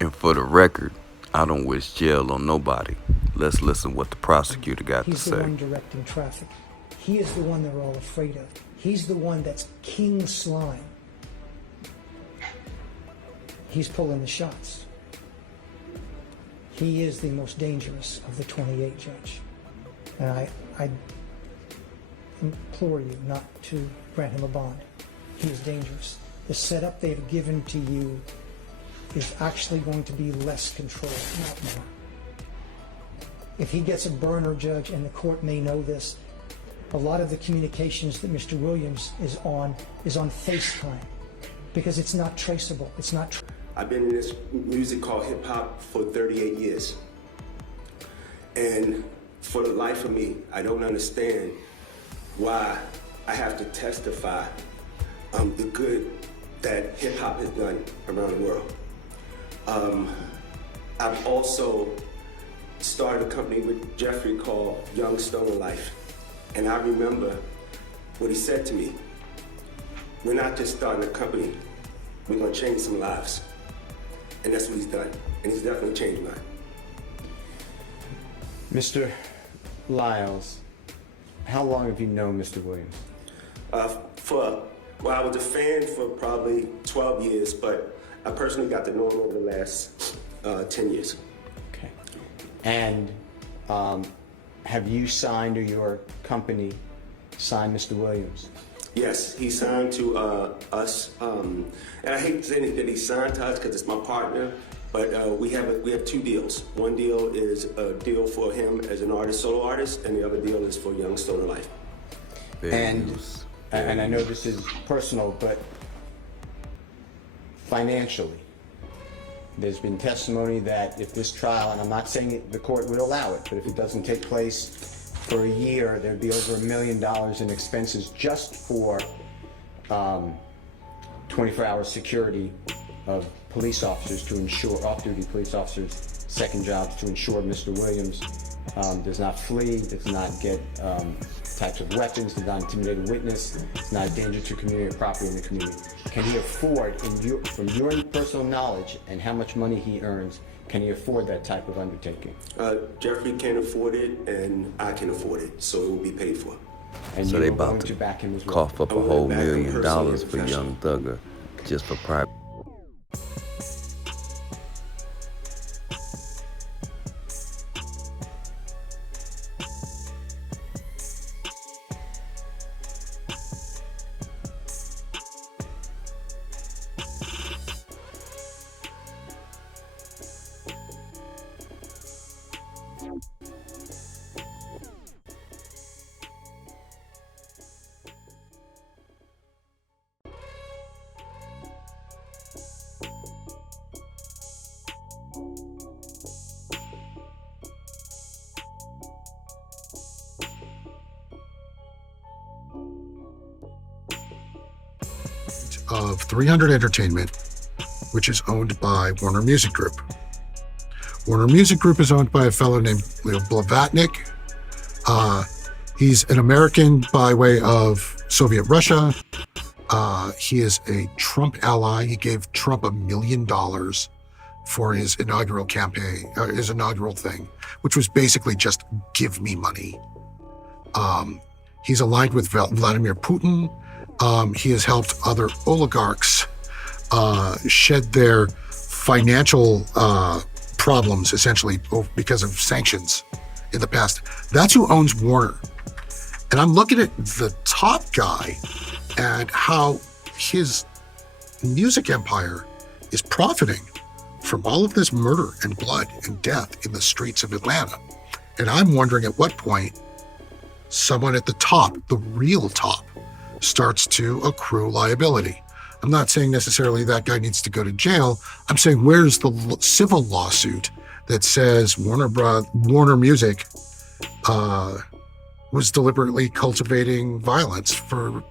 And for the record, I don't wish jail on nobody. Let's listen what the prosecutor got to He's the say. one directing traffic. He is the one they're all afraid of. He's the one that's king slime. He's pulling the shots. He is the most dangerous of the 28, Judge. And I implore you not to grant him a bond. He is dangerous. The setup they've given to you is actually going to be less control, not more. If he gets a burner, Judge, and the court may know this, a lot of the communications that Mr. Williams is on FaceTime because it's not traceable. It's not. I've been in this music called hip hop for 38 years. And for the life of me, I don't understand why I have to testify the good that hip hop has done around the world. I've also started a company with Jeffrey called Young Stoner Life. And I remember what he said to me. We're not just starting a company, we're gonna change some lives. And that's what he's done. And he's definitely changed mine. Mr. Lyles, how long have you known Mr. Williams? Well, I was a fan for probably 12 years, but I personally got to know him over the last 10 years. Okay. And have you signed, or your company signed Mr. Williams? Yes, he signed to us, and I hate to say that he signed to us because it's my partner, but we have two deals. One deal is a deal for him as an artist, solo artist, and the other deal is for Young Stoner Life. And I know this is personal, but financially, there's been testimony that if this trial, and I'm not saying the court would allow it, but if it doesn't take place for a year, there'd be over $1 million in expenses just for 24-hour security of police officers to ensure, off-duty police officers' second jobs to ensure Mr. Williams does not flee, does not get types of weapons, does not intimidate a witness, is not a danger to community or property in the community. Can he afford, from your personal knowledge and how much money he earns, can he afford that type of undertaking? Jeffrey can afford it, and I can afford it, so it will be paid for. And So you they are about going to back him as well. cough up a whole $1 million personally and for Young Thugger just for private. Of 300 Entertainment, which is owned by Warner Music Group. Warner Music Group is owned by a fellow named Leo Blavatnik. He's an American by way of Soviet Russia. He is a Trump ally. He gave Trump $1 million for his inaugural campaign, his inaugural thing, which was basically just give me money. He's aligned with Vladimir Putin. He has helped other oligarchs shed their financial problems, essentially, because of sanctions in the past. That's who owns Warner. And I'm looking at the top guy and how his music empire is profiting from all of this murder and blood and death in the streets of Atlanta. And I'm wondering at what point someone at the top, the real top, starts to accrue liability. I'm not saying necessarily that guy needs to go to jail. I'm saying, where's the civil lawsuit that says Warner Music was deliberately cultivating violence for